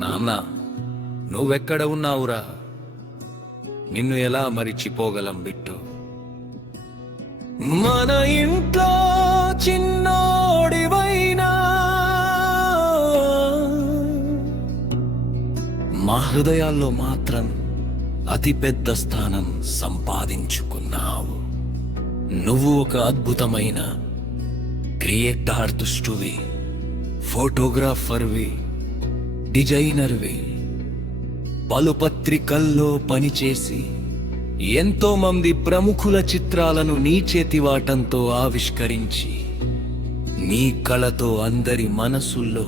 నాన్న, నువ్వెక్కడ ఉన్నావురా? నిన్ను ఎలా మరిచిపోగలం బిట్టు? మన ఇంట్లో చిన్నోడివైనా మా హృదయాల్లో మాత్రం అతిపెద్ద స్థానం సంపాదించుకున్నావు. నువ్వు ఒక అద్భుతమైన క్రియేట్ ఆర్టిస్టువి, ఫోటోగ్రాఫర్వి, డిజైనర్వి. పలు పత్రికల్లో పనిచేసి ఎంతో మంది ప్రముఖుల చిత్రాలను నీ చేతివాటంతో ఆవిష్కరించి నీ కళతో అందరి మనసుల్లో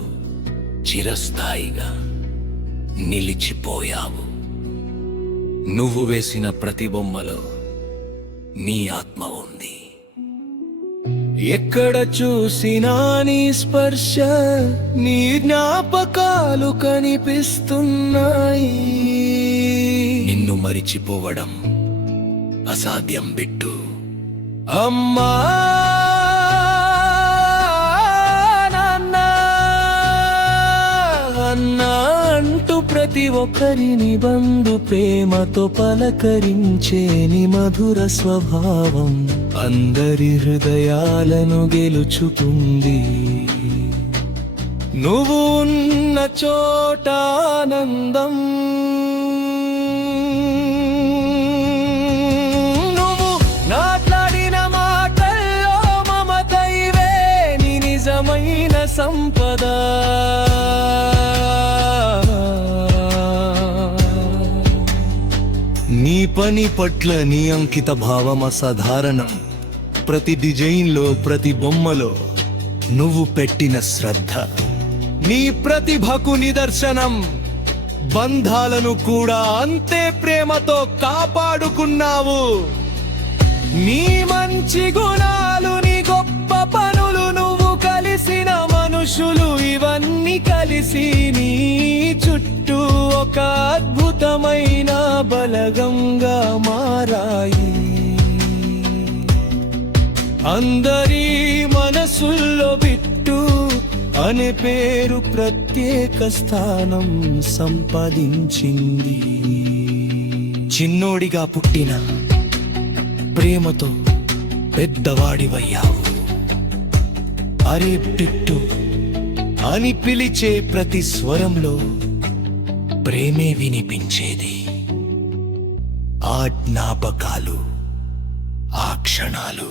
చిరస్థాయిగా నిలిచిపోయావు. నువ్వు వేసిన ప్రతి బొమ్మలో నీ ఆత్మ ఉంది. ఎక్కడ చూసినా నీ స్పర్శ, నీ జ్ఞాపకాలు కనిపిస్తున్నాయి. నిన్ను మరిచిపోవడం అసాధ్యం బిట్టు. అమ్మా నాన్న అన్నా అంటూ ప్రతి ఒక్కరిని బంధు ప్రేమతో పలకరించే నీ మధుర స్వభావం అందరి హృదయాలను గెలుచుతుంది. నువ్వు ఉన్న చోట ఆనందం, నువ్వు మాట్లాడిన మాటల్లో మమతైవే నీ నిజమైన సంపద. నీ పని పట్ల నీ అంకిత భావం అసాధారణం. ప్రతి డిజైన్లో, ప్రతి బొమ్మలో నువ్వు పెట్టిన శ్రద్ధ నీ ప్రతిభకు నిదర్శనం. బంధాలను కూడా అంతే ప్రేమతో కాపాడుకున్నావు. నీ మంచి గుణాలు, నీ గొప్ప పనులు, నువ్వు కలిసిన మనుషులు, ఇవన్నీ కలిసి నీ చుట్టూ ఒక అద్భుతమైన బలగంగా మారాయి. అందరి మనసుల్లో బిట్టు అనే పేరు ప్రత్యేక స్థానం సంపాదించింది. చిన్నోడిగా పుట్టిన ప్రేమతో పెద్దవాడివయ్యావు. అరే బిట్టు అని పిలిచే ప్రతి స్వరంలో ప్రేమే వినిపించేది. ఆ జ్ఞాపకాలు, ఆ క్షణాలు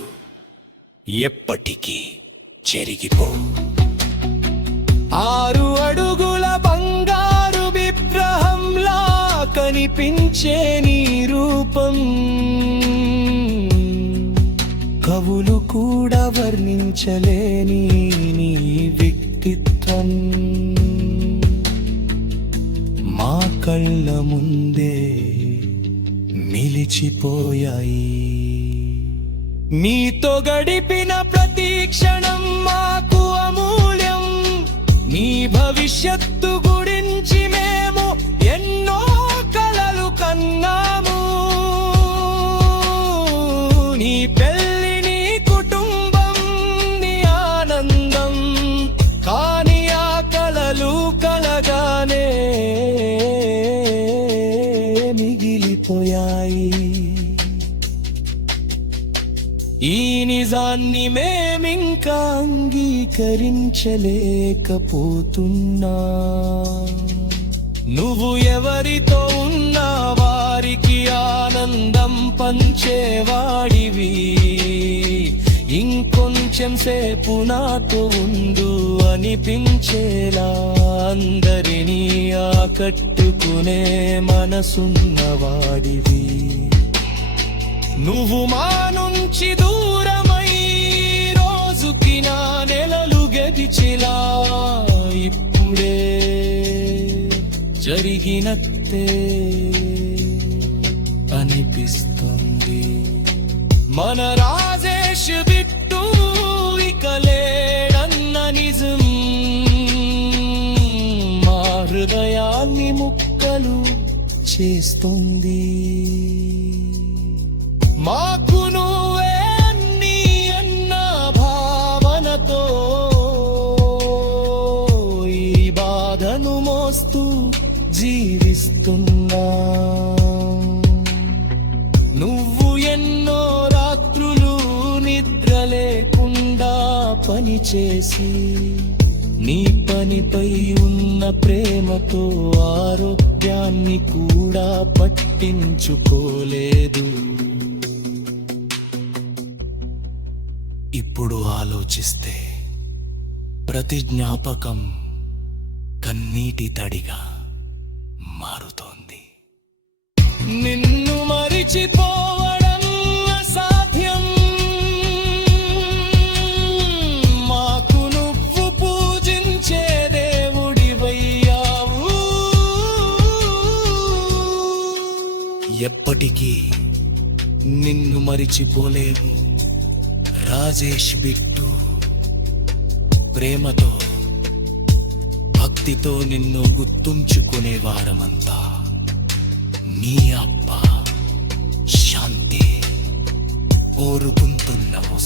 ఎప్పటికీ చెరిగిపో. 6 అడుగుల బంగారు విగ్రహంలా కనిపించే నీ రూపం కవులు కూడా వర్ణించలేని నీ వ్యక్తిత్వం మా కళ్ళ ముందే నిలిచిపోయాయి. నీతో గడిపిన ప్రతి క్షణం మాకు అమూల్యం. నీ భవిష్యత్తు గురించి మేము ఎన్నో కలలు కన్నాము. నీ పెళ్లి, నీ కుటుంబం, నీ ఆనందం, కానీ ఆ కలలు కలగానే మిగిలిపోయాయి. ఈ నిజాన్ని మేమింకా అంగీకరించలేకపోతున్నా. నువ్వు ఎవరితో ఉన్నా వారికి ఆనందం పంచేవాడివి. ఇంకొంచెం సేపు నాతో ఉండు అనిపించేలా అందరినీ ఆకట్టుకునే మనసున్నవాడివి. నువ్వు మా నుంచి దూరమై రోజుకి నా నెలలు గడిచిలా ఇప్పుడే జరిగినట్టే అనిపిస్తుంది. మన రాజేష్ బిట్టు ఇక లేడన్న నిజం మా హృదయాన్ని ముక్కలు చేస్తుంది. మాకు నువ్వే అన్నీ అన్న భావనతో పని చేసి నీ పనిపై ఉన్న ప్రేమతో ఆరోగ్యాన్ని కూడా పట్టించుకోలేదు. ఇప్పుడు ఆలోచిస్తే ప్రతి జ్ఞాపకం కన్నీటి తడిగా మారుతోంది. నిన్ను మరిచిపోవడం అసాధ్యం, మాకు నువ్వు పూజించే దేవుడివయ్యావు. ఎప్పటికీ నిన్ను మరిచిపోలేము రాజేష్ బిట్టు. ప్రేమతో భక్తితో నిన్ను గుర్తుంచుకునే వారమంతా నీ అబ్బ శాంతి కోరుకుంటున్నావు.